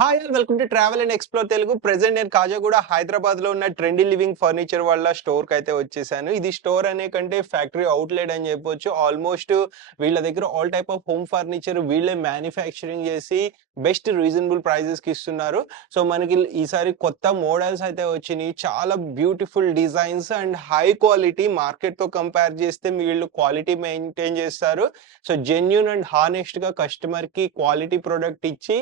Hi all welcome to travel and explore Telugu present నేను కాజాగూడ హైదరాబాద్లో ఉన్న ట్రెండీ లివింగ్ ఫర్నిచర్ వాళ్ళ స్టోర్కి అయితే వచ్చేసాను. ఇది స్టోర్ అనే కంటే ఫ్యాక్టరీ అవుట్లెట్ అని చెప్పొచ్చు. ఆల్మోస్ట్ వీళ్ళ దగ్గర all type of home furniture వీళ్ళే మ్యానుఫ్యాక్చరింగ్ చేసి బెస్ట్ రీజనబుల్ ప్రైజెస్కి ఇస్తున్నారు. సో మనకి ఈసారి కొత్త మోడల్స్ అయితే వచ్చినాయి. చాలా beautiful designs and high quality మార్కెట్తో compare చేస్తే వీళ్ళు క్వాలిటీ మెయింటైన్ చేస్తారు. సో జెన్యున్ అండ్ హానెస్ట్గా కస్టమర్కి క్వాలిటీ ప్రోడక్ట్ ఇచ్చి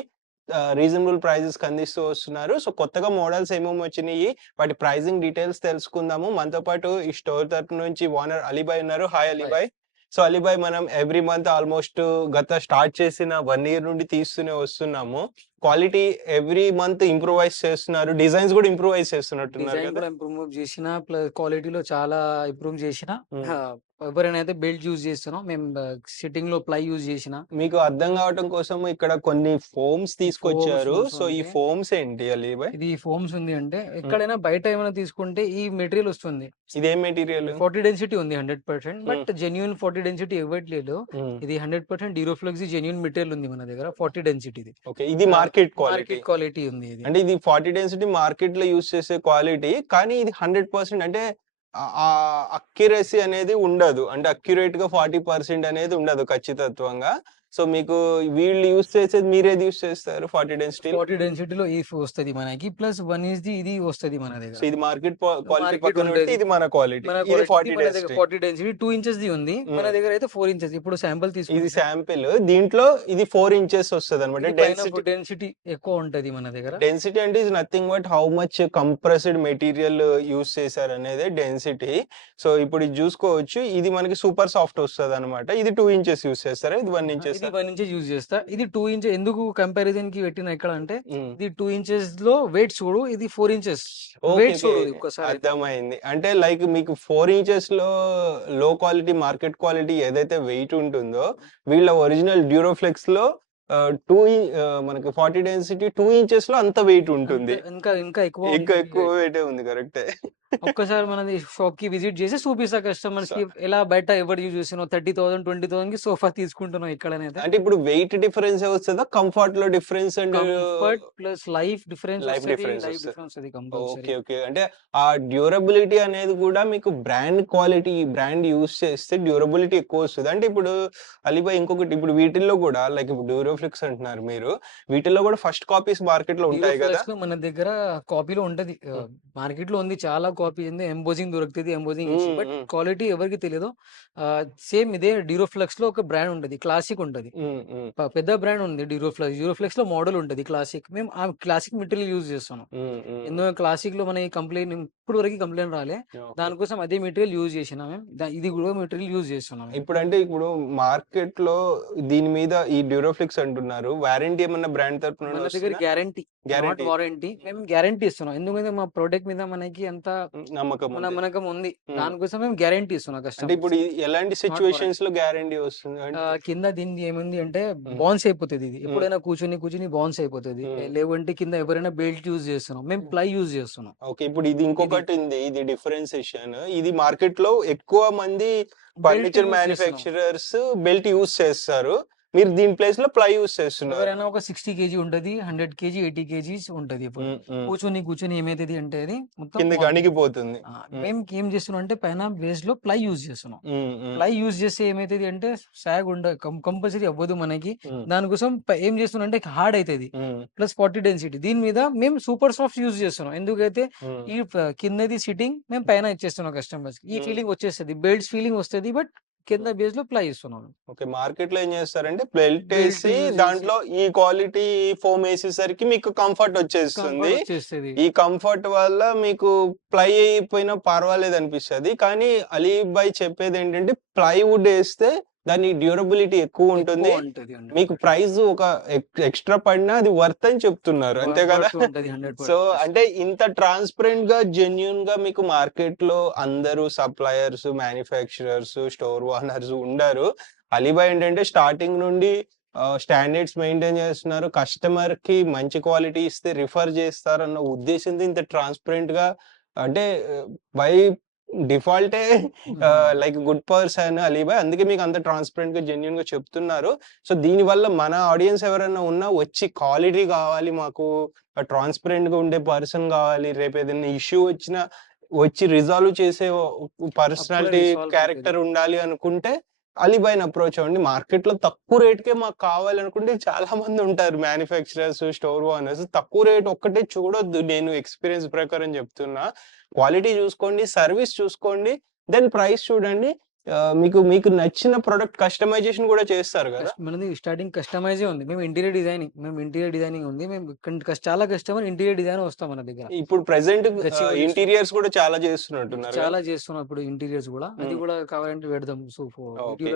రీజనబుల్ ప్రైజెస్ అందిస్తూ వస్తున్నారు. సో కొత్తగా మోడల్స్ ఏమేమి వచ్చినాయి వాటి ప్రైజింగ్ డీటెయిల్స్ తెలుసుకుందాము. మనతో పాటు ఈ స్టోర్ తరపు నుంచి ఓనర్ అలీబాయ్ ఉన్నారు. హాయ్ అలీబాయ్. సో అలీబాయ్ మనం ఎవ్రీ మంత్ ఆల్మోస్ట్ గత స్టార్ట్ చేసిన వన్ ఇయర్ నుండి తీస్తూనే వస్తున్నాము. క్వాలిటీ ఎవ్రీ మంత్ ఇంప్రూవైజ్ చేస్తున్నారు. డిజైన్స్ కూడా ఇంప్రూవైజ్ చేస్తున్నట్టున్నారు డిజైన్ కదా. కూడా ఇంప్రూవ్ చేసిన ప్లస్ క్వాలిటీలో చాలా ఇంప్రూవ్ చేసిన ఎవరైనా అయితే బెల్ట్ యూజ్ చేస్తున్నాం. మేము సిట్టింగ్లో ప్లై యూజ్ చేసిన. మీకు అర్థం కావటం కోసం ఇక్కడ కొన్ని ఫోమ్స్ తీసుకొచ్చారు. సో ఈ. ఫోమ్స్ ఏంటి అలీబాయ్ ఇది ఫోమ్స్ ఉంది అంటే ఎక్కడైనా బయట ఏమైనా తీసుకుంటే ఈ మెటీరియల్ వస్తుంది. ఇదేం మెటీరియల్? ఫార్టీ డెన్సిటీ ఉంది hundred percent. But genuine forty density ఇవ్వట్లేదు. ఇది hundred percent Duroflex genuine material ఉంది మన దగ్గర ఫార్టీ డెన్సిటీ ఇది ఓకే ఇది మార్కెట్ క్వాలిటీ. క్వాలిటీ ఉంది ఇది. అంటే ఇది ఫార్టీ డెన్సిటీ మార్కెట్లో యూస్ చేసే క్వాలిటీ కానీ ఇది హండ్రెడ్ పర్సెంట్ అంటే ఆ అక్యురసీ అనేది ఉండదు. అంటే అక్యురేట్గా ఫార్టీ పర్సెంట్ అనేది ఉండదు ఖచ్చితత్వంగా. సో మీకు వీళ్ళు యూస్ చేసేది మీరేది యూస్ చేస్తారు ఫార్టీ డెన్సిటీ ఫార్టీ డెన్సిటీలో ఈ వస్తుంది మనకి ప్లస్ వన్ ఇస్ ది ఇది వస్తుంది మన సో దగ్గర ఇది మార్కెట్ క్వాలిటీ పక్కన ఉండేది. ఇది మన క్వాలిటీ మన ఇది forty density forty density two inches the ఉంది. మన Mm. దగ్గర అయితే ఫోర్ ఇంచెస్ ఇప్పుడు శాంపుల్ ఇది తీసుకుంటే శాంపిల్ దీంట్లో ఇది ఫోర్ ఇంచెస్ వస్తుంది అనమాట డెన్సిటీ డెన్సిటీ ఎక్కువ ఉంటది మన దగ్గర. డెన్సిటీ అంటే is nothing but how much compressed material use చేశారు అనేది డెన్సిటీ సో ఇప్పుడు ఇది చూసుకోవచ్చు. ఇది మనకి సూపర్ సాఫ్ట్ వస్తుంది అనమాట ఇది టూ ఇంచెస్ యూస్ చేస్తారా? ఇది వన్ ఇంచెస్ ఇది వన్ ఇంచెస్ యూజ్ చేస్తా. ఇది టూ ఇంచ్ ఎందుకు కంపారిజన్కి పెట్టిన ఎక్కడ అంటే ఇది టూ ఇంచెస్లో వెయిట్ చూడు ఇది ఫోర్ ఇంచెస్ వెయిట్ చూడు ఒక్కసారి. అర్థమైంది. అంటే లైక్ మీకు ఫోర్ ఇంచెస్లో లో క్వాలిటీ మార్కెట్ క్వాలిటీ ఏదైతే వెయిట్ ఉంటుందో వీళ్ళ ఒరిజినల్ డ్యూరోఫ్లెక్స్లో టూ మనకి ఫార్టీ డెన్సిటీ టూ ఇంచెస్లో అంత వెయిట్ ఉంటుంది. ఇంకా ఇంకా ఎక్కువ ఉంది. ఎక్కువ వెయిట్ ఉంది కరెక్టే ఒక్కసారి మనది షాప్కి విజిట్ చేసి చూపిస్తా కస్టమర్స్కి ఎలా బయట ఎవరు యూజ్ చేసినావు థర్టీ థౌసండ్ ట్వంటీ థౌసండ్కి సోఫా తీసుకుంటున్నావు ఇక్కడనైతే. అంటే ఇప్పుడు వెయిట్ డిఫరెన్స్ వస్తుందా? కంఫర్ట్లో difference and comfort plus life difference life. Difference అది ఓకే ఓకే. అంటే ఆ డ్యూరబిలిటీ అనేది కూడా మీకు బ్రాండ్ క్వాలిటీ బ్రాండ్ యూస్ చేస్తే డ్యూరబిలిటీ ఎక్కువ వస్తుంది. అంటే ఇప్పుడు అలీబాయ్ ఇంకొకటి ఇప్పుడు వీటిల్లో కూడా లైక్ ఇప్పుడు డ్యూరోఫ్లిక్స్ అంటున్నారు మీరు. వీటిల్లో కూడా ఫస్ట్ కాపీస్ మార్కెట్లో ఉంటాయి కదా? మన దగ్గర కాపీలో ఉంటది. మార్కెట్లో ఉంది చాలా కాపీ ఉంది ఎంబోజింగ్ దొరుకుతుంది ఎంబోజింగ్ బట్. క్వాలిటీ ఎవరికి తెలియదు. సేమ్ ఇదే డీరోఫ్లెక్స్లో ఒక బ్రాండ్ ఉంటది క్లాసిక్ ఉంటది. పెద్ద బ్రాండ్ ఉంది డీరోఫ్లెక్స్ డీరోఫ్లెక్స్లో మోడల్ ఉంటది క్లాసిక్ మేము ఆ క్లాసిక్ మెటీరియల్ యూజ్ ఉమ్, ఎందుకంటే క్లాసిక్లో మన కంప్లైంట్ ఇప్పుడు వరకు కంప్లైంట్ రాలే. దానికోసం అదే మెటీరియల్ యూజ్ చేసినాం మేము. ఇది కూడా మెటీరియల్ యూజ్ చేస్తున్నాం. ఇప్పుడు అంటే ఇప్పుడు మార్కెట్లో దీని మీద ఈ డ్యూరోఫ్లిక్స్ అంటున్నారు. వారంటీ ఏమన్నా బ్రాండ్ మన దగ్గర గ్యారంటీ గ్యారంటీ. వారంటీ. మేము గ్యారంటీ ఇస్తున్నాం. ఎందుకంటే మా ప్రోడక్ట్ మీద మనకి అంత నమ్మకం మన ఉంది. దానికోసం మేము గ్యారంటీ ఇస్తున్నాం కస్టమర్ ఇప్పుడు ఎలాంటి సిచ్యువేషన్స్లో గ్యారంటీ వస్తుంది కింద దీనిది ఏముంది అంటే బాన్స్ అయిపోతుంది ఇది. ఎప్పుడైనా కూర్చుని కూర్చుని బాన్స్ అయిపోతుంది. లేవంటే కింద ఎవరైనా బెల్ట్ యూజ్ చేస్తున్నాం. మేము ప్లై యూజ్ చేస్తున్నాం. ఓకే ఇప్పుడు ఇది ఇంకొకటి ఉంది. ఇది డిఫరెన్సియేషన్. ఇది మార్కెట్లో ఎక్కువ మంది ఫర్నిచర్. మ్యానుఫ్యాక్చరర్స్ బెల్ట్ యూస్ చేస్తారు. మీరు దీని ప్లేస్లో ప్లై యూస్ చేస్తున్నారు. ఎవరైనా ఒక సిక్స్టీ కేజీ ఉంటది హండ్రెడ్ కేజీ ఎయిటీ కేజీస్ ఉంటది ఇప్పుడు. కూర్చొని కూర్చొని ఏమైతుంది అంటే అది కిందకి. అణిగిపోతుంది. మేము. ఏం చేస్తున్నాం అంటే పైన బేస్లో ప్లై యూజ్ చేస్తున్నాం. ప్లై యూజ్ చేస్తే ఏమైతుంది అంటే సాగ్ ఉండ కంపల్సరీ అవ్వదు మనకి. దానికోసం ఏం చేస్తున్నాం అంటే హార్డ్ అవుతుంది ప్లస్ ఫార్టీ డెన్సిటీ దీని మీద మేము సూపర్ సాఫ్ట్ యూజ్ చేస్తున్నాం. ఎందుకైతే. ఈ కిందది సిట్టింగ్ మేము పైన ఇచ్చేస్తున్నాం కస్టమర్స్ ఈ. ఫీలింగ్ వచ్చేస్తుంది. బెల్ట్స్ ఫీలింగ్ వస్తుంది బట్ కింద బేస్లో ప్లై ఇస్తున్నాం ఓకే. మార్కెట్లో ఏం చేస్తారంటే బెల్ట్ Belt వేసి దాంట్లో ఈ క్వాలిటీ ఫోమ్ వేసేసరికి మీకు కంఫర్ట్ వచ్చేస్తుంది. వచ్చేస్తుంది ఈ కంఫర్ట్ వల్ల మీకు ప్లై అయిపోయినా పర్వాలేదు అనిపిస్తుంది కానీ అలీబాయ్ చెప్పేది ఏంటంటే ప్లైవుడ్ వేస్తే దాని డ్యూరబిలిటీ ఎక్కువ ఉంటుంది. మీకు ప్రైస్ ఒక ఎక్స్ట్రా పడినా అది వర్త్ అని చెప్తున్నారు. అంతే కదా? సో అంటే ఇంత ట్రాన్స్పరెంట్గా జెన్యున్గా మీకు మార్కెట్లో అందరూ సప్లయర్స్ మ్యానుఫ్యాక్చరర్స్ స్టోర్ ఓనర్స్ ఉండరు. అలీబాయ్ ఏంటంటే స్టార్టింగ్ నుండి స్టాండర్డ్స్ మెయింటైన్ చేస్తున్నారు. కస్టమర్కి మంచి క్వాలిటీ ఇస్తే రిఫర్ చేస్తారన్న ఉద్దేశంతో ఇంత ట్రాన్స్పరెంట్గా అంటే వై డిఫాల్టే. ఆహ్, లైక్ గుడ్ పర్సన్ అలీబాయ్. అందుకే మీకు అంత ట్రాన్స్‌పరెంట్‌గా, జెన్యూన్‌గా చెప్తున్నారు. సో, దీనివల్ల మన ఆడియన్స్ ఎవరైనా ఉన్నా వచ్చి క్వాలిటీ కావాలి మాకు, ఆహ్, ట్రాన్స్‌పరెంట్‌గా ఉండే పర్సన్ కావాలి. రేపు ఏదైనా ఇష్యూ వచ్చినా వచ్చి రిజాల్వ్ చేసే పర్సనాలిటీ. క్యారెక్టర్ ఉండాలి అనుకుంటే అలీబైన్ అప్రోచ్ అవ్వండి. మార్కెట్‌లో తక్కువ రేట్‌కే మాకు కావాలనుకుంటే చాలా మంది ఉంటారు. Manufacturers, store owners. తక్కువ రేట్ ఒక్కటే చూడొద్దు. నేను ఎక్స్‌పీరియన్స్ ప్రకారం చెప్తున్నా. క్వాలిటీ చూసుకోండి, సర్వీస్ చూసుకోండి. దెన్ ప్రైస్ చూడండి. మీకు మీకు నచ్చిన ప్రొడక్ట్ కస్టమైజేషన్ కూడా చేస్తారు కదా! మనది స్టార్టింగ్ కస్టమైజే ఉంది. మేము ఇంటీరియర్ డిజైనింగ్ మేము ఇంటీరియర్ డిజైనింగ్ ఉంది. మేము కన్ చాలా కస్టమర్ ఇంటీరియర్ డిజైనర్ వస్తాం మన దగ్గర. ఇప్పుడు స్టోర్. ఇంటీరియర్స్ కూడా చాలా చేస్తున్నట్టున్నారు కదా! చాలా చేస్తున్నాం ఇప్పుడు ఇంటీరియర్స్ గూడా. అది హ్మ్. గూడా కావాలంటే పెడదాం. సో,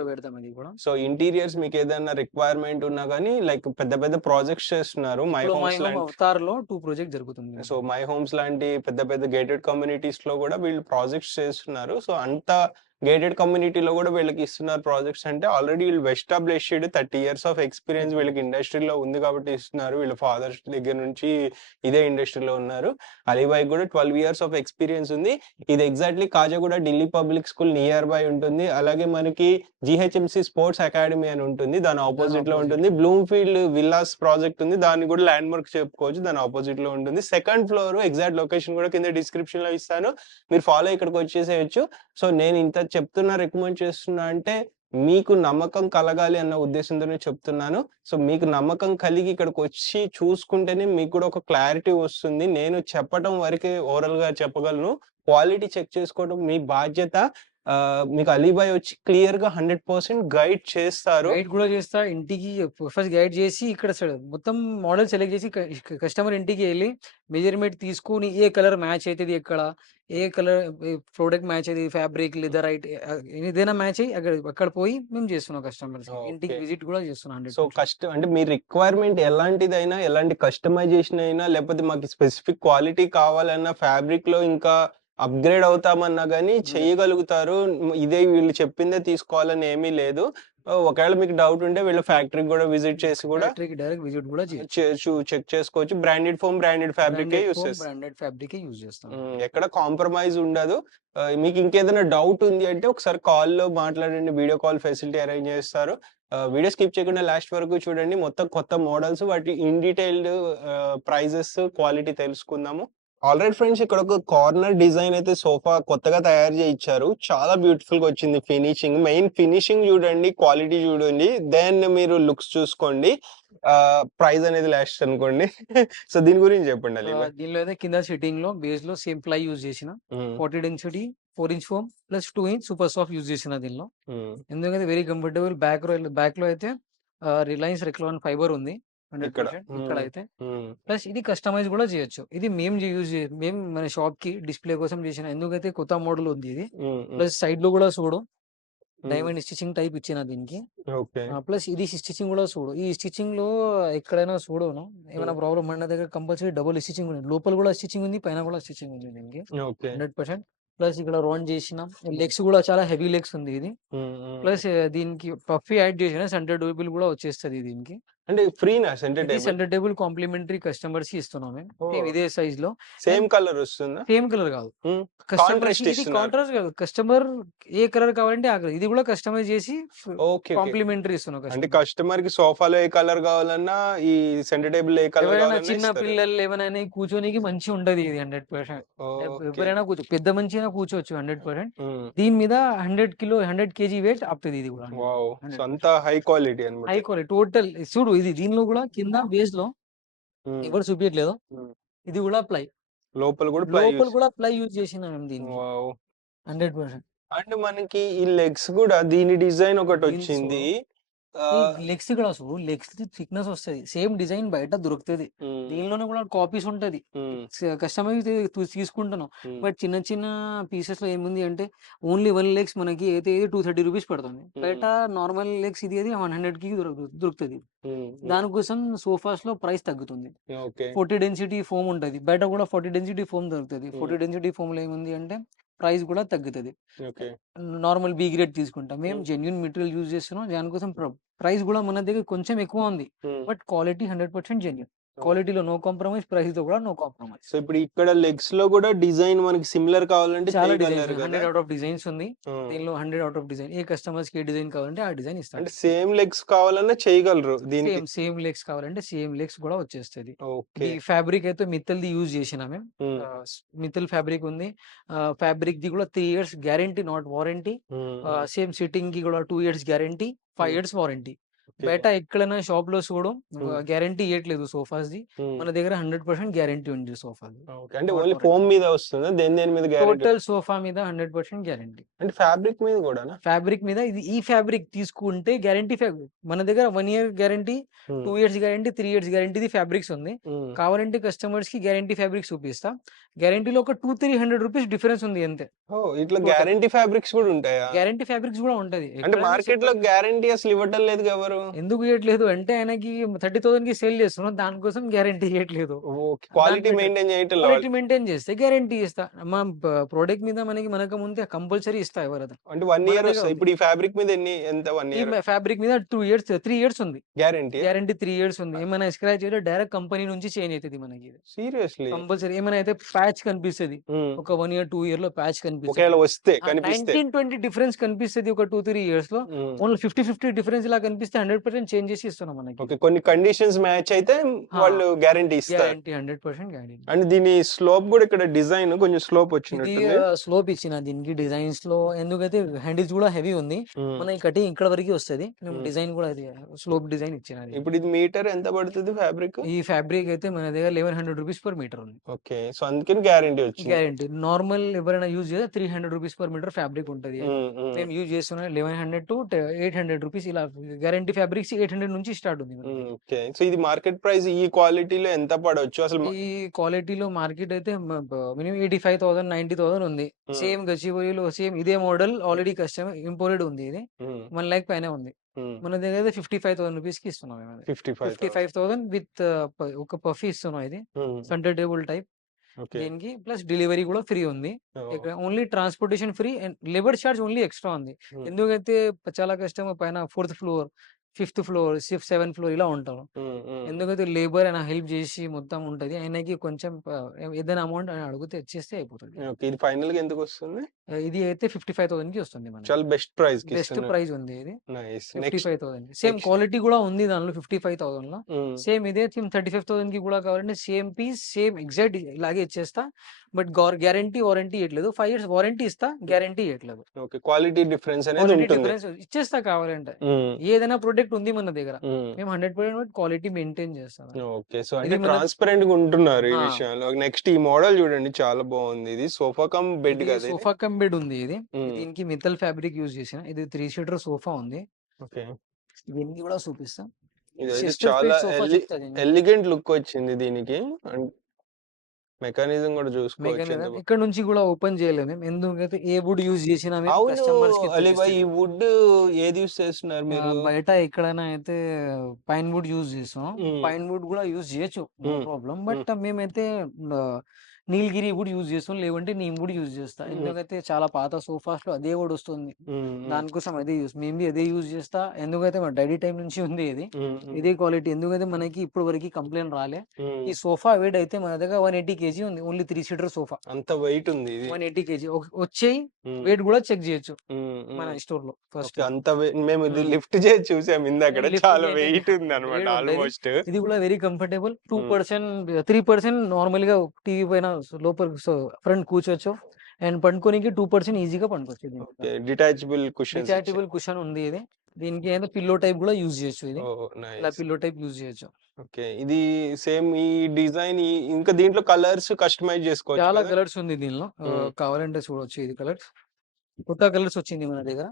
పెడదాం అది గూడా. సో, ఇంటీరియర్స్ మీకేదన్నా రిక్వైర్మెంట్ ఉన్నా గానీ లైక్ పెద్ద పెద్ద ప్రాజెక్ట్స్ చేస్తున్నారు. మై హోమ్స్ హోమ్ లాంటి అవతార్‌లో 2 ప్రాజెక్ట్ జరుగుతుంది. సో, మై హోమ్స్ లాంటి పెద్ద పెద్ద గేటెడ్ కమ్యూనిటీస్‌లో కూడా వీళ్ళు ప్రాజెక్ట్స్ చేస్తున్నారు. సో, అంత గేటెడ్ కమ్యూనిటీలో కూడా వీళ్ళకి ఇస్తున్నారు ప్రాజెక్ట్స్ అంటే ఆల్రెడీ వీళ్ళు ఎస్టాబ్లిష్డ్ 30 ఇయర్స్ ఆఫ్ ఎక్స్‌పీరియన్స్. వీళ్ళకి ఇండస్ట్రీలో ఉంది కాబట్టి ఇస్తున్నారు. వీళ్ళ ఫాదర్స్ దగ్గర నుంచి ఇదే ఇండస్ట్రీలో ఉన్నారు. అలీబాయ్‌కి కూడా 12 ఇయర్స్ ఆఫ్ ఎక్స్‌పీరియన్స్ ఉంది. ఇది exactly Khajaguda Delhi public school near by ఉంటుంది. అలాగే మనకి G H M C sports academy అని ఉంటుంది. దాని అపోజిట్‌లో అపోజిట్. ఉంటుంది. బ్లూమ్‌ఫీల్డ్ విల్లాస్ ప్రాజెక్ట్ ఉంది. దాన్ని కూడా ల్యాండ్‌మార్క్ చెప్పుకోవచ్చు. దాని అపోజిట్‌లో ఉంటుంది. సెకండ్ ఫ్లోర్ ఎగ్జాక్ట్ లొకేషన్ కూడా కింద డిస్క్రిప్షన్‌లో ఇస్తాను. మీరు ఫాలో ఇక్కడికి వచ్చేసేయొచ్చు. సో, నేను ఇంత చెప్తున్నా, రికమెండ్ చేస్తున్నా అంటే మీకు నమ్మకం కలగాలి అన్న ఉద్దేశంతోనే చెప్తున్నాను. సో, మీకు నమ్మకం కలిగి ఇక్కడికి వచ్చి చూసుకుంటేనే మీకు కూడా ఒక క్లారిటీ వస్తుంది. నేను చెప్పటం వరకే ఓరల్‌గా చెప్పగలను. క్వాలిటీ చెక్ చేసుకోవడం మీ బాధ్యత. మీకు అలీబాయ్ వచ్చి క్లియర్‌గా 100% గైడ్ చేస్తారు. గైడ్ కూడా చేస్తా. ఇంటికి ఫస్ట్ గైడ్ చేసి ఇక్కడ మొత్తం మోడల్ సెలెక్ట్ చేసి కస్టమర్ ఇంటికి వెళ్ళి మెజర్‌మెంట్ తీసుకొని ఏ కలర్ మ్యాచ్ అవుతుంది ఎక్కడ, ఏ కలర్ ప్రొడక్ట్ మ్యాచ్ అయ్యేది ఫ్యాబ్రిక్, లెదర్ ఐట్ ఏదైనా మ్యాచ్ అయ్యి అక్కడ అక్కడ పోయి మేము చేస్తున్నాం కస్టమర్స్‌కి. ఇంటికి. విజిట్ కూడా చేస్తున్నాం సో, 100%. కస్ట్ అంటే మీ రిక్వైర్మెంట్ ఎలాంటిదైనా, ఎలాంటి కస్టమైజేషన్ అయినా, లేకపోతే మాకు స్పెసిఫిక్ క్వాలిటీ కావాలన్నా, ఫ్యాబ్రిక్‌లో ఇంకా అప్‌గ్రేడ్ అవుతామన్నా. చెయ్యగలుగుతారు. హ్మ్. ఇదే వీళ్ళు చెప్పిందే తీసుకోవాలని ఏమీ లేదు. ఒకవేళ మీకు డౌట్ ఉంటే వీళ్ళ ఫ్యాక్టరీకి కూడా విజిట్ చేసి కూడా డైరెక్ట్ విజిట్ కూడా చెక్ చేసుకోవచ్చు. బ్రాండెడ్ ఫోమ్, బ్రాండెడ్ ఫ్యాబ్రికే ఫోమ్, చేస్తాం. బ్రాండెడ్ ఫ్యాబ్రికే యూజ్ చేస్తాం. ఎక్కడ కాంప్రమైజ్ ఉండదు. మీకు ఇంకేదైనా డౌట్ ఉంది అంటే ఒకసారి కాల్‌లో మాట్లాడండి. వీడియో కాల్ ఫెసిలిటీ అరేంజ్ చేస్తారు. వీడియో స్కిప్ చేయకుండా లాస్ట్ వరకు చూడండి. మొత్తం కొత్త మోడల్స్ వాటి ఇన్ డీటెయిల్డ్ ప్రైజెస్, క్వాలిటీ తెలుసుకుందాము. ఆల్రైట్ ఫ్రెండ్స్ ఇక్కడ ఒక కార్నర్ డిజైన్ అయితే సోఫా కొత్తగా తయారు చేయిచ్చారు. చాలా బ్యూటిఫుల్‌గా వచ్చింది ఫినిషింగ్. మెయిన్ ఫినిషింగ్ చూడండి, క్వాలిటీ చూడండి. దెన్ మీరు లుక్స్ చూసుకోండి. ప్రైస్ అనేది లాస్ట్ అనుకోండి. సో, దీని గురించి చెప్పండి. దీనిలో అయితే కింద సిట్టింగ్‌లో బేస్‌లో సేమ్ ప్లై యూజ్ చేసిన. 40 density 4 inch foam plus 2 inch super soft use చేసిన దీనిలో. ఎందుకంటే వెరీ కంఫర్టబుల్ బ్యాక్‌లో బ్యాక్‌లో అయితే ఆహ్, రిలయన్స్ రెక్లాన్ ఫైబర్ ఉంది. ఇక్కడ. 100% హ్మ్. ఇక్కడైతే. హ్మ్. ప్లస్ ఇది కస్టమైజ్ కూడా చేయొచ్చు. ఇది మేము యూజ్ మేము మన షాప్‌కి డిస్‌ప్లే కోసం చేసిన. ఎందుకైతే కొత్త మోడల్ ఉంది ఇది. ప్లస్ సైడ్‌లో కూడా చూడు. డైమండ్ స్టిచింగ్ టైప్ ఇచ్చిన దీనికి. ప్లస్ ఇది స్టిచింగ్ కూడా చూడు. ఈ స్టిచింగ్‌లో ఎక్కడైనా చూడును ఏమైనా హ్మ్. ప్రాబ్లమ్ మన దగ్గర కంపల్సరీ డబుల్ స్టిచింగ్ ఉంది. లోపల కూడా స్టిచింగ్ ఉంది. పైన కూడా స్టిచింగ్ ఉంది దీనికి. ఓకే. 100% ప్లస్ ఇక్కడ రౌండ్ చేసిన. లెగ్స్ కూడా చాలా హెవీ లెగ్స్ ఉంది ఇది. ప్లస్ దీనికి పఫీ యాడ్ చేసిన సెంటర్ టేబుల్ కూడా వచ్చేస్తది దీనికి. అంటే ఫ్రీనా సెంటర్ ఇది టేబుల్? సెంటర్ టేబుల్ కాంప్లిమెంటరీ కస్టమర్స్‌కి ఇస్తున్నాం మేము. సేమ్! ఇదే సైజ్‌లో. సేమ్ అండ్ కలర్ వస్తుందా? సేమ్ కలర్ కాదు. కాంట్రాస్ట్ ఇది ఇస్తున్నారు. కాంట్రాస్ట్ కాదు. కస్టమర్ ఏ కలర్ కావాలంటే ఆ కలర్. ఇది కూడా కస్టమైజ్ చేసి ఓకే. కాంప్లిమెంటరీ ఇస్తున్నాం అంటే కస్టమర్. కస్టమర్‌కి సోఫాలో ఏ కలర్ కావాలన్నా, ఈ సెంటర్ టేబుల్ ఏ కలర్ ఎవరైనా కావాలన్నా చిన్న. పిల్లలు ఎవరైనా కూర్చోనికి మంచిగా ఉంటది ఇది 100%. ఎవ్ ఓకే. ఎవరైనా కూర్చో పెద్ద మనిషి అయినా కూర్చోవచ్చు 100%. హ్మ్. దీని మీద 100 కిలో 100 కేజీ వెయిట్ ఆపుతది ఇది కూడా. వావ్! సో, 100%. అంతా high quality high. Quality total చూడు ఇది దీనిలో కూడా కింద బేస్‌లో హ్మ్. ఎవరు చూపియట్లేదు. హ్మ్. ఇది కూడా ప్లై. లోపల కూడా ప్లై లోపల కూడా ప్లై యూజ్ చేసినాం మేము దీనికి. వావ్! 100%. అండ్ మనకి ఈ లెగ్స్ కూడా దీని డిజైన్ దీని ఒకటొచ్చింది. లెగ్స్ కూడా చూడు. లెగ్స్ థిక్‌నెస్ వస్తది. సేమ్ డిజైన్ బయట దొరుకుతది. దీనిలోనే కూడా కాపీస్ ఉంటది. కస్టమైజ్ తీసుకుంటున్నాం. బట్ చిన్న చిన్న పీసెస్‌లో ఏముంది అంటే ఓన్లీ 1 లెగ్స్ మనకి అయితే 230 రూపీస్ పడుతుంది. బయట. నార్మల్ లెగ్స్ ఇది అది 100కి దొరుకు దొరుకుతది. హ్మ్. హ్మ్. దానికోసం సోఫాస్‌లో ప్రైస్ తగ్గుతుంది. 40 డెన్సిటీ ఫోమ్ ఉంటది. బయట కూడా 40 డెన్సిటీ ఫోమ్ దొరుకుతది. 40 హ్మ్. డెన్సిటీ ఫోమ్‌లో ఏముంది అంటే ప్రైస్ కూడా తగ్గుతది. నార్మల్ బి గ్రేడ్ తీసుకుంటాం. మేము. జెన్యూన్ మెటీరియల్ యూజ్ చేస్తున్నాం. దానికోసం ప్రైస్ కూడా మన దగ్గర కొంచెం ఎక్కువ ఉంది. But quality 100% genuine. క్వాలిటీలో నో కాంప్రమైజ్ ప్రైస్లో కూడా నో కాంప్రమైజ్. సో ఇప్పుడు ఇక్కడ లెగ్స్లో కూడా డిజైన్ మనకి సిమిలర్ కావాలంటే చాలా కదా? హండ్రెడ్ అవుట్ ఆఫ్ డిజైన్స్ ఉంది. దీనిలో హండ్రెడ్ అవుట్ ఆఫ్ డిజైన్. ఏ కస్టమర్స్కి డిజైన్ కావాలంటే ఆ డిజైన్ ఇస్తాం అంటే సేమ్ లెగ్స్ కావాలన్నా చేయగలరు దీనికి? సేమ్ సేమ్ లెగ్స్ కావాలంటే సేమ్ లెగ్స్ కూడా వచ్చేస్తుంది. ఓకే. ఈ ఫ్యాబ్రిక్ అయితే మిత్తల్ది యూజ్ చేసిన మేము. మిత్తల్ ఫ్యాబ్రిక్ ఉంది. ఫ్యాబ్రిక్ ది కూడా three years guarantee not warranty. Same సిట్టింగ్కి కూడా two years guarantee five. Years warranty. బయట ఎక్కడైనా షాప్లో చూడడం. గ్యారంటీ ఇవ్వట్లేదు సోఫాస్ ది మన దగ్గర హండ్రెడ్ పర్సెంట్ గ్యారంటీ ఉంది సోఫా. అంటే ఓన్లీ. ఫోమ్ మీద వస్తుందా? దేని దేని మీద టోటల్ సోఫా మీద హండ్రెడ్ పర్సెంట్ గ్యారంటీ. అంటే ఫ్యాబ్రిక్ మీద కూడానా? ఫ్యాబ్రిక్ మీద ఇది ఈ ఫ్యాబ్రిక్ తీసుకుంటే గ్యారంటీ మన దగ్గర one year guarantee two years guarantee three years guarantee fabrics ఉంది. కావాలంటే కస్టమర్స్కి గ్యారంటీ ఫ్యాబ్రిక్ చూపిస్తా. గ్యారంటీలో ఒక two three hundred rupees difference ఉంది అంతే. ఇట్లా. గ్యారంటీ ఫ్యాబ్రిక్స్ కూడా ఉంటాయా? గ్యారంటీ ఫ్యాబ్రిక్స్ కూడా ఉంటది. అంటే మార్కెట్లో గ్యారంటీ అసలు ఇవ్వటం లేదు ఎవరు? ఎందుకు ఇవ్వట్లేదు అంటే ఆయనకి థర్టీ థౌసండ్కి సేల్ చేస్తున్నాం దానికోసం గ్యారంటీ ఇవ్వట్లేదు క్వాలిటీ మెయింటైన్ చేయటం క్వాలిటీ మెయింటైన్ చేస్తే గ్యారంటీ ఇస్తా. మా ప్రోడక్ట్ మీద మనకి మనకు ముందే కంపల్సరీ ఇస్తా ఎవరైనా. అంటే వన్ ఇయర్. ఇప్పుడు ఈ ఫ్యాబ్రిక్ మీద ఎన్ని ఎంత వన్ ఇయర్ ఫ్యాబ్రిక్ మీద టూ ఇయర్స్ త్రీ ఇయర్స్ ఉంది. గ్యారంటీ గ్యారంటీ త్రీ ఇయర్స్ ఉంది. ఏమైనా స్క్రాచ్ అయితే డైరెక్ట్ కంపెనీ నుంచి చేంజ్ అవుతుంది మనకి సీరియస్లీ కంపల్సరీ ఏమైనా అయితే ప్యాచ్ కనిపిస్తుంది. ఒక వన్ ఇయర్ టూ ఇయర్లో ప్యాచ్ కనిపిస్తుంది. వస్తే కనిపిస్తే. ట్వంటీ డిఫరెన్స్ కనిపిస్తుంది ఒక టూ త్రీ ఇయర్స్లో. ఓన్లీ ఫిఫ్టీ ఫిఫ్టీ డిఫరెన్స్ ఇలా కనిపిస్తే హండ్రెడ్ పర్సెంట్ చేంజ్ చేసి ఇస్తున్నాం మనకి. ఓకే కొన్ని కండిషన్స్ మ్యాచ్ అయితే వాళ్ళు గ్యారంటీ ఇస్తారు. Guarantee hundred percent guarantee. And దీని స్లోప్ కూడా ఇక్కడ డిజైన్ కొంచెం స్లోప్ ఇది వచ్చినట్టుంది స్లోప్ ఇచ్చిన దీనికి డిజైన్స్లో ఎందుకైతే హ్యాండిల్స్ కూడా హెవీ ఉంది ఉమ్. మన ఈ కటింగ్ ఇక్కడ వరకు వస్తుంది. మేము. డిజైన్ కూడా స్లోప్ డిజైన్ ఇచ్చిన ఇప్పుడు ఇది మీటర్ ఎంత పడుతుంది ఫ్యాబ్రిక్? ఈ ఫ్యాబ్రిక్ అయితే మన దగ్గర eleven hundred rupees per metre ఉంది. ఓకే సో అందుకని గ్యారంటీ వచ్చింది. గ్యారంటీ. నార్మల్ ఎవరైనా యూజ్ చేస్తే three hundred rupees per metre fabric ఉంటుంది. మేము యూజ్ చేస్తున్న eleven hundred to eight hundred rupees ఇలా గ్యారంటీ ఫ్యాబ్రిక్స్ ఎయిట్ హండ్రెడ్ నుంచి స్టార్ట్ ఉంది ఓకే. సో ఇది మార్కెట్ ప్రైస్ ఈ క్వాలిటీలో ఎంత పడవచ్చు అసలు ఈ క్వాలిటీలో మార్కెట్ అయితే minimum eighty five thousand ninety thousand ఉంది. సేమ్ గచ్చిబౌలిలో సేమ్ ఇదే మోడల్ ఆల్రెడీ కస్టమర్ ఇంపోర్టెడ్ ఉంది ఇది. వన్ ల్యాక్ పైన ఉంది. మన దగ్గర అయితే ఫిఫ్టీ ఫైవ్ థౌసండ్ రూపీస్కి ఇస్తున్నాం fifty five fifty five thousand with ఒక పఫీ ఇస్తున్నాం ఇది. సెంటర్ టేబుల్ టైప్ దీనికి ప్లస్ డెలివరీ కూడా ఫ్రీ ఉంది. ఇక్కడ only transportation free and labour charge only extra ఉంది. ఎందుకైతే చాలా కస్టమర్ పైన fourth floor fifth floor sixth seventh floor ఇలా ఉంటారు. ఎందుకైతే లేబర్ అయినా హెల్ప్ చేసి మొత్తం ఉంటది. ఆయనకి కొంచెం ఏదైనా అమౌంట్ ఆయన అడిగితే ఇచ్చేస్తే అయిపోతుంది. ఇది ఫైనల్గా ఎందుకు వస్తుంది ఇది అయితే ఫిఫ్టీ ఫైవ్ థౌసండ్కి వస్తుంది చాలా బెస్ట్ ప్రైస్ బెస్ట్ ప్రైస్ ఉంది ఇది. Fifty five thousand. Same. Quality కూడా ఉంది దానిలో ఫిఫ్టీ ఫైవ్ థౌసండ్లో సేమ్ ఇదే సేమ్ థర్టీ ఫైవ్ థౌసండ్కి కూడా కావాలంటే సేమ్ పీస్ సేమ్ ఎగ్జాక్ట్ ఇలాగే ఇచ్చేస్తా. బట్ గ్యారంటీ వారంటీ ఇవ్వట్లేదు ఫైవ్ ఇయర్స్ వారంటీ ఇస్తా గ్యారంటీ ఇవ్వట్లేదు క్వాలిటీ డిఫరెన్స్ అనేది ఇచ్చేస్తా కావాలంటే. ఏదైనా ప్రొడక్ట్ ఉంది మన దగ్గర. మేము హండ్రెడ్ పర్సెంట్ క్వాలిటీ మెయింటైన్ చేస్తాం ఓకే. సో అంటే ట్రాన్స్పరెంట్గా ఉంటున్నారు ఈ. విషయంలో. నెక్స్ట్ ఈ మోడల్ చూడండి చాలా బాగుంది. ఇది సోఫా కమ్ బెడ్ కదా? సోఫా కమ్ బెడ్ ఉంది ఇది. దీనికి మిత్తల్ ఫ్యాబ్రిక్ యూజ్ చేసిన. ఇది త్రీ సీటర్ సోఫా ఉంది. ఓకే. దీనికి కూడా చూపిస్తాం. చాలా. ఎలిగెంట్ లుక్ వచ్చింది దీనికి. మెకానిజం కూడా చూసుకోవచ్చు ఇక్కడ నుంచి కూడా ఓపెన్ చేయలేము మేము. ఎందుకంటే ఏ వుడ్ యూజ్ చేసినా అవును ఈ. వుడ్ ఏది యూస్ చేస్తున్నారు మీరు బయట ఎక్కడైనా అయితే పైన్ వుడ్ యూజ్ చేస్తాం. పైన్ వుడ్ కూడా యూజ్ చేయొచ్చు నో. ప్రాబ్లం బట్ మేమైతే నీలగిరి వుడ్ యూజ్ చేస్తాం లేదంటే నీమ్ వుడ్ యూజ్ చేస్తా. ఎందుకైతే చాలా పాత సోఫాస్లో అదే వుడ్ వస్తుంది. దానికోసం అదే యూజ్ మేము అదే యూజ్ చేస్తా. ఎందుకైతే మా డాడీ టైం నుంచి ఉంది ఇది. ఇదే క్వాలిటీ. ఎందుకైతే మనకి ఇప్పుడు వరకు కంప్లైంట్ రాలే. ఈ సోఫా వెయిట్ అయితే మన దగ్గర వన్ ఎయిటీ కేజీ ఉంది. Only three seater sofa. అంత వెయిట్ ఉంది వన్ ఎయిటీ కేజీ. వచ్చేయి. వెయిట్ కూడా చెక్ చేయొచ్చు. మన. స్టోర్లో ఫస్ట్ అంత మేము ఇది. లిఫ్ట్ చేసి చూసాం ఇందాక చాలా. వెయిట్ ఉంది అనమాట. ఆల్మోస్ట్ ఇది కూడా very comfortable two. Percent three percent నార్మల్గా టీవీ పైన లోపల ఫ్రంట్ కూర్చోవచ్చు అండ్ పండుకోనికి టూ పర్సెంట్ ఈజీగా పండుకోవచ్చు డిటాచబుల్ కుషన్స్ రిచార్జబుల్ కుషన్ ఉంది ఇది. దీనికి ఏదో పిల్లో టైప్ కూడా యూజ్ చేయొచ్చు ఇది. ఇలా పిల్లో టైప్ యూజ్ చేయొచ్చు. ఓకే. ఇది సేమ్ ఈ డిజైన్ ఇంకా దీంట్లో కలర్స్ కస్టమైజ్ చేసుకోవచ్చు చాలా? కలర్స్ ఉంది దీనిలో. కావాలంటే చూడొచ్చు ఇది కలర్స్. కొత్త కలర్స్ వచ్చింది మన దగ్గర.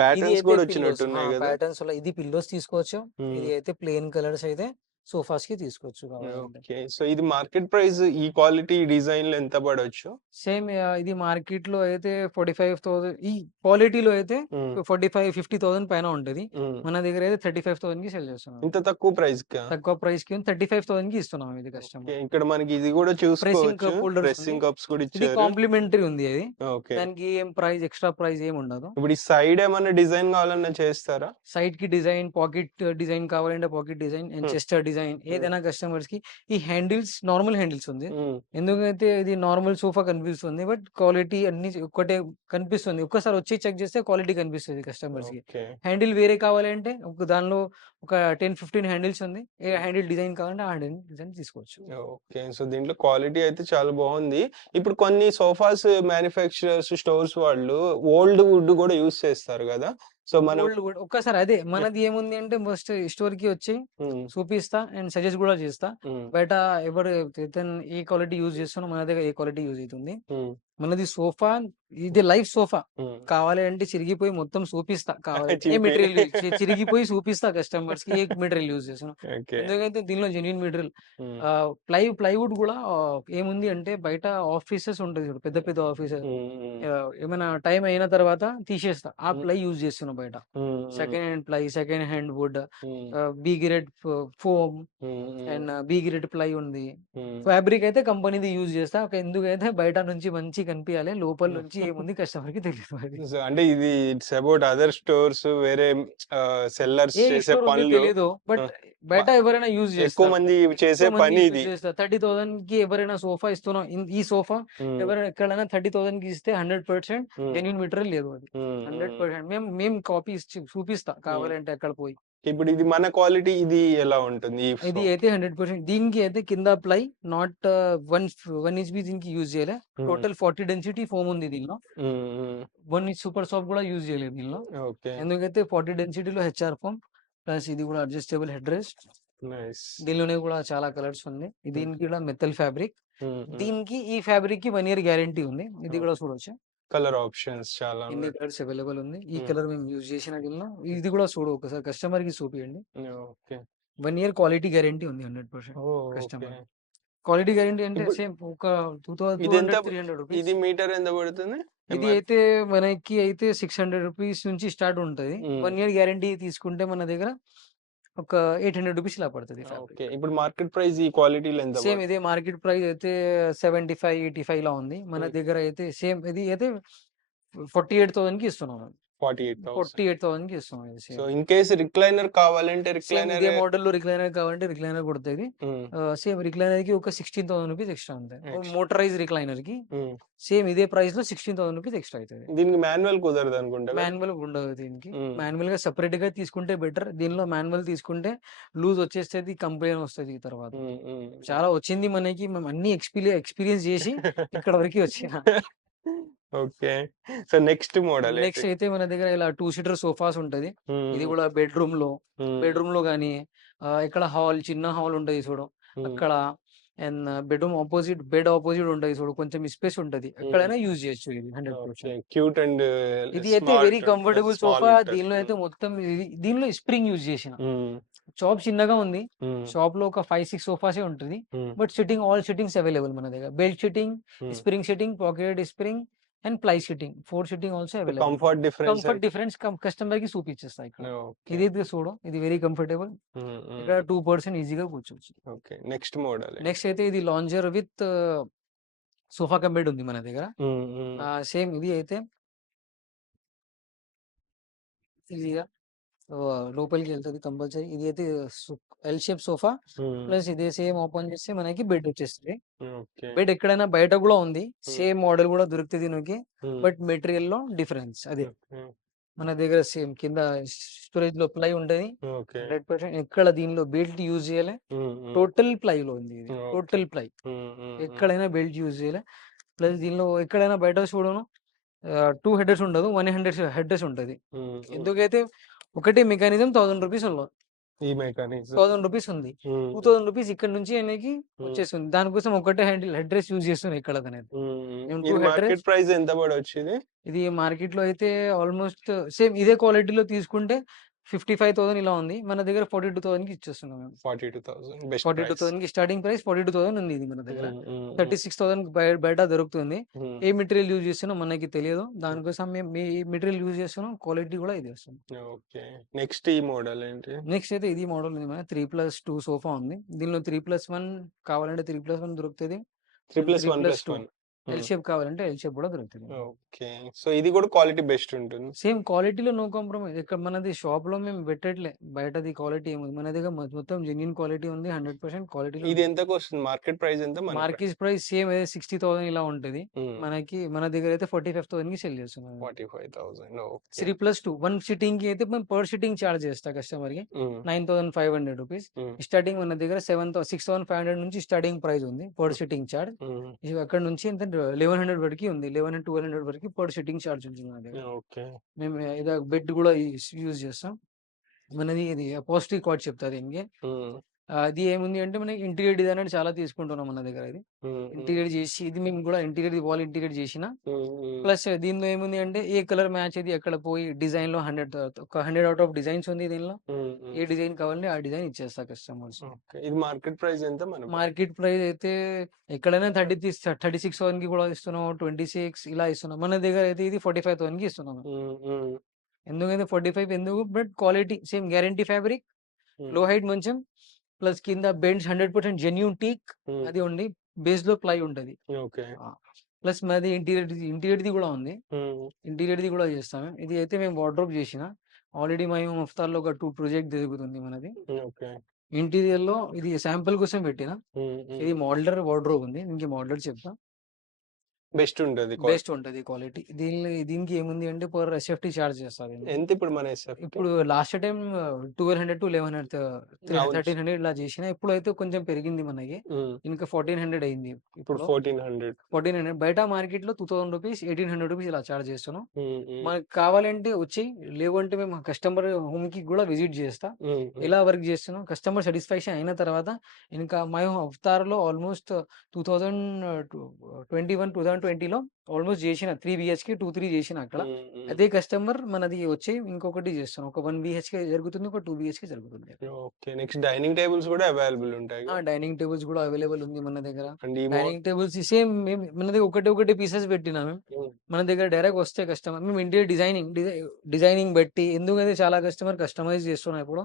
ప్యాటర్న్స్ కూడా వచ్చినట్టున్నాయి కదా? ప్యాటర్న్స్ ఇది పిల్లోస్ తీసుకోవచ్చు. ఇది అయితే ప్లేన్ కలర్స్ అయితే. సోఫాస్కి తీసుకోవచ్చు ఓకే. సో ఇది మార్కెట్ ప్రైస్ ఈ క్వాలిటీ డిజైన్లో ఎంత పడవచ్చు సేమ్ ఇది మార్కెట్లో అయితే ఫార్టీ ఫైవ్ థౌసండ్ ఈ క్వాలిటీలో అయితే ఫార్టీ ఫైవ్ ఫిఫ్టీ థౌసండ్ పైన ఉంటది. మన దగ్గర అయితే థర్టీ ఫైవ్ థౌసండ్కి సెల్ చేస్తున్నాం. ఇంత తక్కువ ప్రైస్ కా తక్కువ ప్రైస్కి థర్టీ ఫైవ్ థౌసండ్కి ఇస్తున్నాం ఇది కస్టమర్. ఓకే, ఇక్కడ మనకి ఇది కూడా చూసుకోవచ్చు. ఉంది. కప్స్ కూడా ఇచ్చారు. కాంప్లిమెంటరీ ఉంది అది. దానికి ఏం ప్రైస్ ఎక్స్ట్రా ప్రైస్ ఏం ఉండదు. ఇప్పుడు ఈ సైడ్ ఏమన్నా డిజైన్ కావాలన్నా చేస్తారా? సైడ్కి డిజైన్ పాకెట్ డిజైన్ కావాలంటే pocket design and. Chester design design. ఏదైనా కస్టమర్స్‌కి ఈ హ్యాండిల్స్ నార్మల్ హ్యాండిల్స్ ఉంది. ఎందుకైతే ఇది నార్మల్ సోఫా కనిపిస్తుంది. బట్ క్వాలిటీ అన్నీ ఒక్కటే కనిపిస్తుంది. ఒక్కసారి వచ్చి చెక్ చేస్తే క్వాలిటీ కనిపిస్తది కస్టమర్స్‌కి. ఓకే. హ్యాండిల్ వేరే కావాలంటే ఒక దానిలో ఒక 10, 15 హ్యాండిల్స్ ఉంది. ఏ. హ్యాండిల్ డిజైన్ కావాలంటే ఆ హ్యాండిల్ డిజైన్ తీసుకోవచ్చు. ఓకే. సో, దీంట్లో క్వాలిటీ అయితే చాలా బావుంది. ఇప్పుడు కొన్ని సోఫాస్ మ్యానుఫ్యాక్చరర్స్, స్టోర్స్ వాళ్ళు ఓల్డ్ వుడ్ గూడా యూజ్ చేస్తారు గదా! సో, మనం ఒక్కసారి అదే మనది ఏముంది అంటే ఫస్ట్ స్టోర్‌కి వచ్చి హ్మ్. చూపిస్తా అండ్ సజెస్ట్ గూడా చేస్తా. బయట ఎవరు ఏ క్వాలిటీ యూజ్ చేస్తున్నారో మన దగ్గర ఏ క్వాలిటీ యూజ్ అయితుంది. మనది సోఫా ఇది లైవ్ సోఫా. కావాలి అంటే చిరిగిపోయి మొత్తం చూపిస్తా. ఏ చింపి మెటీరియల్ చిరిగిపోయి చూపిస్తా కస్టమర్స్‌కి ఏ మెటీరియల్ యూజ్. ఓకే. ఎందుకంటే దీనిలో జెన్యూన్ మెటీరియల్ ప్లై ప్లైవుడ్ ఆహ్, ఏముంది అంటే బయట ఆఫీసెస్ ఉంటది చూడు పెద్ద పెద్ద ఆఫీసెస్ ఏమైనా టైం అయిన తర్వాత తీసేస్తా. ఆ. ప్లై యూజ్ చేస్తున్నా బయట. Second hand ply, second hand wood B grade foam. And B grade ply ఉంది. ఫ్యాబ్రిక్ అయితే కంపెనీది యూజ్ చేస్తా. ఎందుకైతే బయట నుంచి మంచిగా కనిపియాలి. లోపల. నుంచి ఏముంది కస్టమర్‌కి తెలీదు అది. సో, అంటే ఇది ఇట్స్ అబౌట్ అదర్ స్టోర్స్ వేరే సెల్లర్స్ చేసే పనులు తెలీదు. బట్! బయట ఎవరైనా యూజ్ ఎక్కువ. మంది చేసే పని ఇది. చేస్తారు. 30,000కి ఎవరైనా సోఫా ఇస్తున్నాం. ఈ సోఫా. ఎవరైనా ఎక్కడైనా 30,000కి ఇస్తే 100% హ్మ్. జెన్యూన్ మెటీరియల్ లేదు అది. హ్మ్. 100% మేము మేము కాపీ చూపిస్తా. కావాలంటే అక్కడ పోయి. ఇప్పుడు ఇది మన క్వాలిటీ ఇది ఎలా ఉంటుంది? ఈ ఇది అయితే 100% దీనికి అయితే కింద ply not one 1 inch B దీనికి యూజ్ చేయలే. టోటల్ 40 డెన్సిటీ ఫోమ్ ఉంది దీనిలో. 1 ఇంచ్ సూపర్ సాఫ్ట్ కూడా యూజ్ చేయలేదు దీనిలో. ఓకే. ఎందుకైతే 40 డెన్సిటీలో హెచ్ఆర్ ఫోమ్ ప్లస్ ఇది కూడా అడ్జస్టబుల్ హెడ్ రెస్ట్. నైస్. దీనిలోనే కూడా చాలా కలర్స్ ఉంది. హ్మ్. దీనికి కూడా మెటల్ ఫ్యాబ్రిక్. హ్మ్. హ్మ్. దీనికి ఈ ఫ్యాబ్రిక్‌కి 1 ఇయర్ గ్యారంటీ ఉంది. ఇది! కూడా చూడొచ్చు. కలర్ ఆప్షన్స్ చాలా ఉన్నాయి. కలర్స్ అవైలబుల్ ఉంది. ఈ. కలర్ మేము యూజ్ చేసిన దీనిలో ఇది కూడా చూడు ఒకసారి కస్టమర్‌కి చూపియండి. ఓకే. 1 ఇయర్ క్వాలిటీ గ్యారంటీ ఉంది 100% oh! Okay. Customer. Quality guarantee అంటే ఇప్పుడు సేమ్ ఒక టూ థౌ ఇదెంత 200, 300 రూపీస్. ఇది మీటర్ ఎంత పడుతుంది? ఇది అయితే మనకి అయితే 600 రూపీస్ నుంచి స్టార్ట్ ఉంటది. 1 ఇయర్ గ్యారంటీ తీసుకుంటే మన దగ్గర ఒక 800 రూపీస్ ఇలా పడతది ఓకే. ఇప్పుడు మార్కెట్ ప్రైస్ ఈ క్వాలిటీలో ఎంత సేమ్ ఇదే మార్కెట్ ప్రైస్ అయితే 75, 85 లా ఉంది. మన. దగ్గర అయితే సేమ్ ఇది అయితే 48,000కి ఇస్తున్నాం మేము. 48,000 48,000కి ఇస్తున్నాం ఇది so, same. In case recliner కావాలంటే సేమ్ రిక్లైనర్ ఇదే మోడల్‌లో రిక్లైనర్ కావాలంటే రిక్లైనర్ కుడతది. సేమ్ రిక్లైనర్‌కి ఒక 16,000 రూపీస్ ఎక్స్ట్రా అంతే. ఎక్స్‌ట్రా. మోటరైజ్ రిక్లైనర్‌కి హ్మ్. సేమ్ ఇదే ప్రైస్‌లో 16,000 రూపీస్ ఎక్స్ట్రా అయితది. దీనికి మాన్యువల్! మాన్యువల్ ఉండదు దీనికి. హ్మ్. మాన్యువల్‌గా సెపరేట్‌గా తీసుకుంటే బెటర్. దీనిలో మాన్యువల్ తీసుకుంటే లూజ్ వచ్చేస్తది. కంప్లెయిన్ వస్తది తర్వాత. హ్మ్. చాలా వచ్చింది మనకి. మేము అన్ని ఎక్స్‌పీరియా ఎక్స్‌పీరియన్స్ చేసి ఇక్కడ వరకి వచ్చిన. Okay. So, next model? Next అయితే మన దగ్గర ఇలా 2 సీటర్ సోఫాస్ ఉంటది. ఇది. కూడా బెడ్‌రూమ్‌లో, హ్మ్. బెడ్‌రూమ్‌లో గాని ఆహ్, ఇక్కడ హాల్ చిన్న హాల్ ఉంటది చూడు. అక్కడ and bedroom opposite bed opposite ఉంటది చూడు. కొంచెం స్పేస్ ఉంటది. ఎక్కడైనా యూజ్ చేయొచ్చు ఇది ఓకే. 100%. క్యూట్ అండ్ ఇది అయితే వెరీ కంఫర్టబుల్ సోఫా. దీనిలో అయితే. మొత్తం దీనిలో స్ప్రింగ్ యూజ్ చేసిన. షాప్ చిన్నగా ఉంది. హ్మ్. షాప్‌లో ఒక 5, 6 సోఫాసే ఉంటది. But sitting all sittings available మన దగ్గర. Belt sitting. Spring sitting, pocket spring and ply sitting. 4 sitting also available. Comfort difference comfort difference కం కస్టమర్‌కి చూపిచ్చేస్తా ఇక్కడ. ఇది చూడు. ఇది వెరీ కంఫర్టబుల్. ఇక్కడ. 2 పర్సన్ ఈజీగా కూర్చోవచ్చు. ఓకే. Next model? నెక్స్ట్ అయితే ఇది lounger with sofa cum bed ఉంది మన దగ్గర. సేమ్ ఇది అయితే ఈజీగా లోపలికి వెళ్తది కంపల్సరీ. ఇది అయితే ఎల్ షేప్ సోఫా. ప్లస్ ఇదే సేమ్ ఓపెన్ చేస్తే మనకి బెడ్ వచ్చేస్తది. బెడ్ ఎక్కడైనా బయట కూడా ఉంది. సేమ్ మోడల్ కూడా దొరుకుతది దీనికి. బట్ మెటీరియల్‌లో డిఫరెన్స్ అదే. మన దగ్గర సేమ్ కింద స్టోరేజ్‌లో ప్లై ఉంటది. ఓకే. 100% ఎక్కడ దీనిలో బెల్ట్ యూజ్ చేయలే. టోటల్ ప్లైలో ఉంది ఇది. Total ply. ఎక్కడైనా బెల్ట్ యూజ్ చేయలే. ప్లస్ దీనిలో ఎక్కడైనా బయట చూడను ఆహ్, 2 హెడర్స్ ఉండదు. 1 హెడర్స్ హెడర్స్ ఉంటది. ఎందుకైతే ఒకటే మెకానిజం 1000 రూపీస్లో ఈ మెకానిజం. 1000 రూపీస్ ఉంది. హ్మ్. 2000 రూపీస్ ఇక్కడ నుంచి ఆయనకి. వచ్చేస్తుంది. దానికోసం ఒకటే హ్యాండిల్ హెడ్ రెస్ట్ యూజ్ చేస్తున్నా ఇక్కడ అతనైతే. హ్మ్. హ్మ్. మేము 2 ఇది హెడ్ మార్కెట్ రెస్ట్ ప్రైస్ ఎంత పడొచ్చు ఇది? ఇది మార్కెట్‌లో అయితే ఆల్‌మోస్ట్ సేమ్ ఇదే క్వాలిటీలో తీసుకుంటే 55,000 ఇలా ఉంది. మన దగ్గర 42,000కి ఇచ్చేస్తున్నాం మేము. 42,000 బెస్ట్ ప్రైస్. 42,000కి స్టార్టింగ్ ప్రైస్ 42,000 ఉంది ఇది మన దగ్గర. హ్మ్. 36,000కి బయ బయట దొరుకుతుంది. ఏ మెటీరియల్ యూజ్ చేస్తున్నామో మనకి తెలియదు. దానికోసం మేము మీ మెటీరియల్ యూజ్ చేస్తున్నాం. క్వాలిటీ కూడా ఇదే వస్తుంది. ఓకే. నెక్స్ట్ ఈ మోడల్ ఏంటి? నెక్స్ట్ అయితే ఇది మోడల్ ఉంది మన 3+2 సోఫా ఉంది. దీనిలో 3+1 కావాలంటే 3+1 దొరుకుతది. అండ్ 3+1+1. 3+2 ఎల్. షేప్ కావాలంటే ఎల్ షేప్ కూడా దొరుకుతది. ఓకే. సో ఇది కూడా క్వాలిటీ బెస్ట్ ఉంటుంది. సేమ్ క్వాలిటీలో నో కాంప్రమైజ్. ఇక్కడ మనది షాప్‌లో మేము పెట్టట్లే. బయటది క్వాలిటీ ఏముంది. మన దగ్గర మొత్తం జెన్యూన్ క్వాలిటీ ఉంది. 100% క్వాలిటీలో ఇది ఎంతకొస్తుంది? మార్కెట్ ప్రైస్ ఎంత? మార్కెట్ ప్రైస్ సేమ్ అదే 60,000 ఇలా ఉంటది. మనకి మన దగ్గర అయితే 45,000కి సేల్ చేస్తున్నాం. 45,000 ఓకే. 3 ప్లస్ 2 1 సిట్టింగ్‌కి అయితే మేము పర్ సిట్టింగ్ చార్జ్ చేస్తా కస్టమర్‌కి. హ్మ్. 9,500 రూపీస్. హ్మ్. స్టార్టింగ్ మన దగ్గర 7 థౌ 6,500 నుంచి స్టార్టింగ్ ప్రైస్ ఉంది. పర్. Sitting charge. అక్కడ నుంచి ఎంత 1,100 వరకి ఉంది. 1100, 1200 వరకి పర్ సిట్టింగ్ చార్జ్ ఉంటుంది మన దగ్గర. ఓకే. మేము ఏదో బెడ్ కూడా యూస్ యూజ్ చేస్తాం. మనది ఇది అపోస్ట్రీ కార్డ్ చెప్తా దీనికి. అది ఏముంది అంటే మనకి ఇంటీరియర్ డిజైనర్ చాలా తీసుకుంటున్నాం మన దగ్గర ఇది. ఇంటీరియర్ చేసి ఇది మేము కూడా ఇంటీరియర్ వాల్ ఇంటీరియర్ చేసిన. ప్లస్ దీనిలో ఏముంది అంటే ఏ కలర్ మ్యాచ్ అది ఎక్కడ పోయి డిజైన్‌లో 100 ఒక 100 ఔట్ ఆఫ్ డిజైన్స్ ఉంది దీనిలో. ఏ డిజైన్ కావాలంటే ఆ డిజైన్ ఇచ్చేస్తా కస్టమర్స్‌కి. ఓకే. ఇది మార్కెట్ ప్రైస్ ఎంత మన? మార్కెట్ ప్రైస్ అయితే ఎక్కడైనా 30 తీస్ 36,000కి కూడా ఇస్తున్నాం. 26 ఇలా ఇస్తున్నాం. మన దగ్గర అయితే ఇది 45,000కి ఇస్తున్నాము. హ్మ్. హ్మ్. ఎందుకంటే 45 ఎందుకు but quality same guarantee fabric, low. Height మంచం ప్లస్ కింద బెండ్స్ 100% జెన్యూన్ టీక్. అది ఉండి బేస్‌లో ప్లై ఉంటది. ప్లస్ మాది ఇంటీరియర్‌ది ఇంటీరియర్‌ది కూడా ఉంది. హ్మ్. ఇంటీరియర్‌ది కూడా చేస్తాము. ఇది అయితే మేము వార్డ్‌రోబ్ చేసిన. ఆల్రెడీ మేము ముఫ్తార్‌లో ఒక 2 ప్రాజెక్ట్ జరుగుతుంది మనది. ఓకే. ఇంటీరియర్‌లో ఇది శాంపుల్ కోసం పెట్టిన. ఇది మోడ్యులర్ వార్డ్‌రోబ్ ఉంది. దీనికి మోడ్యులర్ చెప్తా. బెస్ట్ ఉంటది. బెస్ట్ ఉంటది క్వాలిటీ. దీనిలో దీనికి ఏముంది అంటే పర్ ఎస్ఎఫ్టీ చార్జ్ చేస్తా దీనికి. ఎంత ఇప్పుడు మన ఎస్ఎఫ్టీ? ఇప్పుడు లాస్ట్ టైమ్ 1200-1100 త్రీ అవును. 1300 ఇలా చేసిన. ఇప్పుడైతే కొంచెం పెరిగింది మనకి. హ్మ్. ఇంకా 1400 అయింది ఇప్పుడు ఇప్పుడు. 1400. 1400 బయట మార్కెట్‌లో 2000 రూపీస్, 1800 రూపీస్ ఇలా చార్జ్ చేస్తున్నాం. హ్మ్. హ్మ్. మనకు కావాలంటే వచ్చేయి. లేవంటే మేము కస్టమర్ హోమ్‌కి కూడా విజిట్ చేస్తా. హ్మ్. హ్మ్. ఎలా వర్క్ చేస్తున్నాం. కస్టమర్ సాటిస్ఫాక్షన్ అయిన తర్వాత ఇంకా మేము అవతార్‌లో ఆల్మోస్ట్ 2021, ట్వంటీలో ఆల్మోస్ట్ చేసిన 3 బీహెచ్‌కే 2, 3 చేసిన అక్కడ. అదే కస్టమర్ మనది వచ్చి ఇంకొకటి చేస్తున్నాం. ఒక 1 బీహెచ్‌కే జరుగుతుంది. ఒక 2 బీహెచ్‌కే జరుగుతుంది. ఓకే. నెక్స్ట్ డైనింగ్ టేబుల్స్ కూడా అవైలబుల్ ఉంటాయిగా? ఆ! డైనింగ్ టేబుల్స్ కూడా అవైలబుల్ ఉంది మన దగ్గర. డైనింగ్ టేబుల్స్ సేమ్ మన దగ్గర ఒకటి ఒకటి పీసెస్ పెట్టినా మేము. మన దగ్గర డైరెక్ట్ వస్తే కస్టమర్ మేము ఇంటీరియర్ డిజైనింగ్ డిజై డిజైనింగ్ బట్టి ఎందుకంటే చాలా కస్టమర్ కస్టమైజ్ చేస్తున్నాం ఇప్పుడు.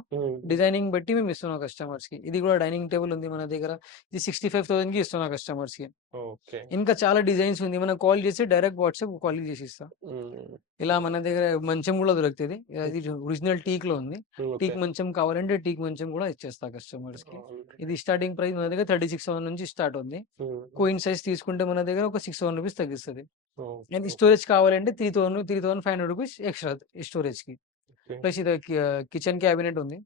డిజైనింగ్ బట్టి మేము ఇస్తున్నాం కస్టమర్స్‌కి. ఇది కూడా డైనింగ్ టేబుల్ ఉంది మన దగ్గర. ఇది 65,000కి ఇస్తున్నా కస్టమర్స్‌కి. ఓకే. ఇంకా చాలా డిజైన్స్ ఉంది. మనం కాల్ చేసి డైరెక్ట్ వాట్సాప్ కాల్ చేసి ఇస్తా. ఇలా మన దగ్గర మంచం కూడా దొరుకుతది. అది ఒరిజినల్ టీక్‌లో ఉంది. ఓకే. టీక్ మంచం కావాలంటే టీక్ మంచం కూడా ఇచ్చేస్తా కస్టమర్స్‌కి. అవును. ఇది స్టార్టింగ్ ప్రైస్ మన దగ్గర 36,000 నుంచి స్టార్ట్ ఉంది. క్వీన్ సైజ్ తీసుకుంటే మన దగ్గర ఒక 6,000 రూపీస్ తగ్గిస్తది. అండ్. స్టోరేజ్ కావాలంటే 3000, 3500 రూపీస్ ఎక్స్‌ట్రా స్టోరేజ్‌కి. ఓకే. ప్లస్ ఇది కి కిచెన్ క్యాబినెట్ ఉంది.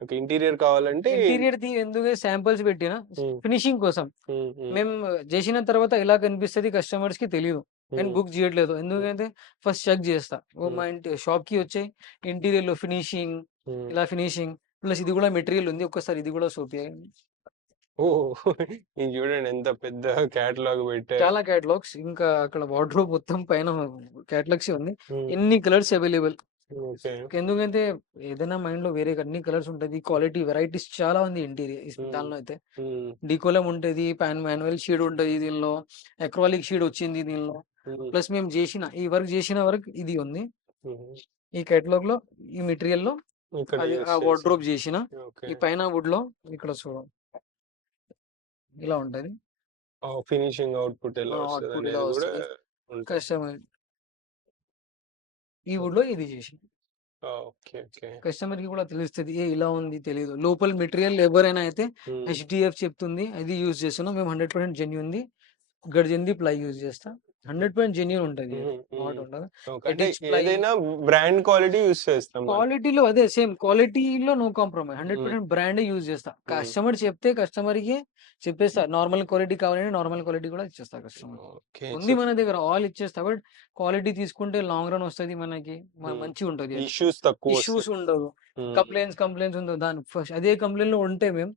ఓకే. ఇంటీరియర్ కావాలంటే ఇంటీరియర్‌ది ఎందుకు శాంపిల్స్ పెట్టిన. ఫినిషింగ్ కోసం. మేము చేసిన తర్వాత ఎలా కనిపిస్తది కస్టమర్స్‌కి తెలీదు. అండ్ హ్మ్. బుక్ చేయట్లేదు. ఎందుకంటే ఫస్ట్ చెక్ చేస్తా. ఓ. మా ఇంటి షాప్‌కి వచ్చాయి. ఇంటీరియర్‌లో ఫినిషింగ్ హ్మ్. ఇలా ఫినిషింగ్ ప్లస్ ఇది కూడా మెటీరియల్ ఉంది. ఒక్కసారి ఇది కూడా చూపియండి. ఓహ్! ఇది చూడండి ఎంత పెద్ద కేటలాగ్ పెట్టారు. చాలా కేటలాగ్స్ ఇంకా అక్కడ వార్డ్‌రోబ్ మొత్తం పైన కేటలాగ్సే ఉంది. ఎన్ని కలర్స్ అవైలబుల్. ఓకే. ఎందుకంటే ఏదైనా మైండ్‌లో వేరే అన్ని కలర్స్ ఉంటది. క్వాలిటీ వెరైటీస్ చాలా ఉంది ఇంటీరియర్. దానిలో అయితే. డీకోలం ఉంటది. పాన్ మాన్యువల్ షీడ్ ఉంటది దీనిలో. అక్రిలిక్ షీడ్ వచ్చింది దీనిలో. ప్లస్ మేము చేసిన ఈ వర్క్ చేసిన వర్క్ ఇది ఉంది. ఈ ఈ ఇక్కడ అది యూజ్ ఆ చేసి వార్డ్‌రోబ్ చేసిన. ఓకే. ఈ పైన వుడ్‌లో ఇక్కడ చూడు. ఇలా ఉంటది. Finishing output! ఎలా అవుట్‌పుట్ కూడా వస్తది. ఉంటది. కస్టమర్ ఈ ఓకే. వుడ్‌లో ఇది! ఓకే. ఓకే. కస్టమర్‌కి కూడా తెలుస్తది. ఏ ఇలా ఉంది తెలీదు. లోపల మెటీరియల్ ఎవరైనా అయితే. హెచ్‌డీఎఫ్ చెప్తుంది. అది యూజ్ చేస్తున్నాం. మేము 100% జెన్యూన్‌ది గర్జన్‌ది ప్లై యూజ్ చేస్తా. 100% జెన్యూన్ ఉంటది. ఉండదు. ఏదైనా బ్రాండ్ క్వాలిటీ యూజ్ చేస్తాం. క్వాలిటీలో అదే సేమ్ క్వాలిటీలో నో కాంప్రమైజ్. హ్మ్. 100% బ్రాండే యూజ్ చేస్తా. కస్టమర్ చెప్తే కస్టమర్‌కి చెప్పేస్తా. నార్మల్ క్వాలిటీ కావాలంటే నార్మల్ క్వాలిటీ కూడా ఇచ్చేస్తా కస్టమర్‌కి. ఓకే. ఉంది మన దగ్గర ఆల్ ఇచ్చేస్తా. బట్ క్వాలిటీ తీసుకుంటే లాంగ్ రన్ వస్తది మనకి. మ హ్మ్. మంచిగుంటది అది. ఇష్యూస్ తక్కువొస్తాయి. ఇష్యూస్ ఉండవు. హ్మ్. కంప్లెయింట్స్, కంప్లెయింట్స్ ఉండవు. దాని ఫస్ట్ అదే కంప్లెయింట్‌లో ఉంటే మేము.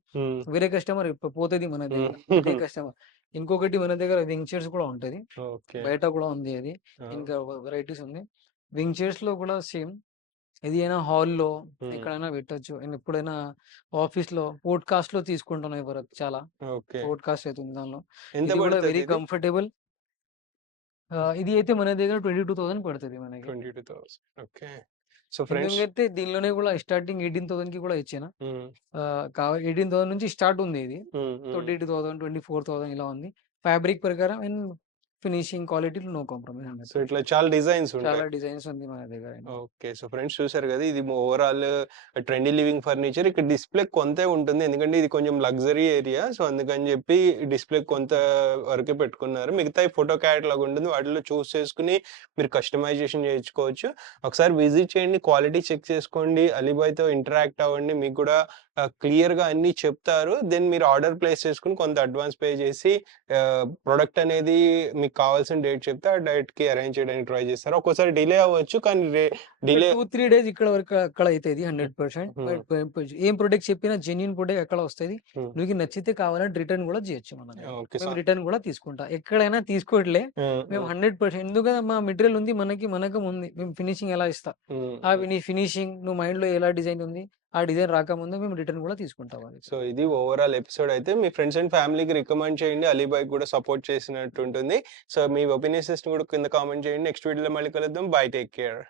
వేరే కస్టమర్ పోతది మన. దగ్గర. అదే కస్టమర్. ఇంకొకటి మన దగ్గర వింగ్ చైర్స్ కూడా ఉంటది. బయట కూడా ఉంది అది. ఇంకా వెరైటీస్ ఉంది. వింగ్ చైర్స్‌లో కూడా సేమ్. ఏదైనా హాల్‌లో హ్మ్. ఎక్కడైనా పెట్టొచ్చు. అండ్ ఎప్పుడైనా ఆఫీస్‌లో పోడ్‌కాస్ట్‌లో తీసుకుంటున్నాం ఈ వరకు చాలా. పోడ్‌కాస్ట్ అయితుంది దానిలో. ఇది కూడా వెరీ ఇది? కంఫర్టబుల్. ఇది అయితే మన దగ్గర 22,000 పడతది మనకి. 22,000 ఓకే. సో ఫ్రెండ్స్ ఎందుకంటే దీనిలోనే కూడా స్టార్టింగ్ 18,000కి కూడా ఇచ్చిన. హ్మ్. ఆహ్, కావ 18,000 నుంచి స్టార్ట్ ఉంది ఇది. హ్మ్. హ్మ్. 22,000, 24,000 ఇలా ఉంది. ఫ్యాబ్రిక్ ప్రకారం అండ్ ఫినిషింగ్ క్వాలిటీలో నో కాంప్రమైజ్ సో ఇట్లా చాలా డిజైన్స్ చాలా ఉంటాయి డిజైన్స్ ఉంది మన దగ్గర ఓకే. సో ఫ్రెండ్స్ చూసారు కదా ఇది ఓవరాల్ ట్రెండీ లివింగ్ ఫర్నిచర్. ఇక్కడ డిస్ప్లే కొంతే ఉంటుంది. ఎందుకంటే ఇది కొంచెం లగ్జరీ ఏరియా. సో అందుకని చెప్పి డిస్ప్లే కొంత వరకే పెట్టుకున్నారు. మిగతా ఫోటో క్యాటలాగ్ ఉంటుంది. వాటిలో చూస్ చేసుకుని మీరు కస్టమైజేషన్ చేయించుకోవచ్చు. ఒకసారి విజిట్ చేయండి. క్వాలిటీ చెక్ చేసుకోండి. అలీబాయ్తో ఇంటరాక్ట్ అవ్వండి. మీకు కూడా క్లియర్గా అన్ని చెప్తారు. దెన్ మీరు ఆర్డర్ ప్లేస్ చేసుకుని కొంత అడ్వాన్స్ పే చేసి ప్రొడక్ట్ అనేది మీకు కావాల్సిన డేట్ చెప్తే ఆ డేట్కి అరేంజ్ చేయడానికి ట్రై చేస్తారు. ఒక్కోసారి డిలే అవ్వచ్చు కానీ డిలే టూ త్రీ డేస్ ఇక్కడ వరకు అక్కడ అవుతుంది హండ్రెడ్ పర్సెంట్ Hmm. ఏం ప్రొడక్ట్ చెప్పినా జెన్యున్ ప్రొడక్ట్ ఎక్కడ వస్తుంది? Hmm. నీకు నచ్చితే కావాలంటే రిటర్న్ కూడా చేయొచ్చు మన. రిటర్న్ కూడా తీసుకుంటా. ఎక్కడైనా తీసుకోవట్లే మేము హండ్రెడ్ పర్సెంట్ ఎందుకంటే మా మెటీరియల్ ఉంది మనకి మనకం ఉంది. మేము ఫినిషింగ్ ఎలా ఇస్తా? ఆ నీ ఫినిషింగ్ నువ్వు మైండ్లో ఎలా డిజైన్ ఉంది? ఆ డిజైన్ రాకముందు మేము రిటర్న్ కూడా తీసుకుంటాం అది. సో ఇది ఓవరాల్ ఎపిసోడ్ అయితే మీ ఫ్రెండ్స్ అండ్ ఫ్యామిలీకి రికమెండ్ చేయండి. అలీబాయ్ కూడా సపోర్ట్ చేసినట్టు ఉంటుంది సో మీ ఒపీనియన్స్ కూడా కింద కామెంట్ చేయండి. నెక్స్ట్ వీడియోలో మళ్ళీ కలుద్దాం. Bye take care.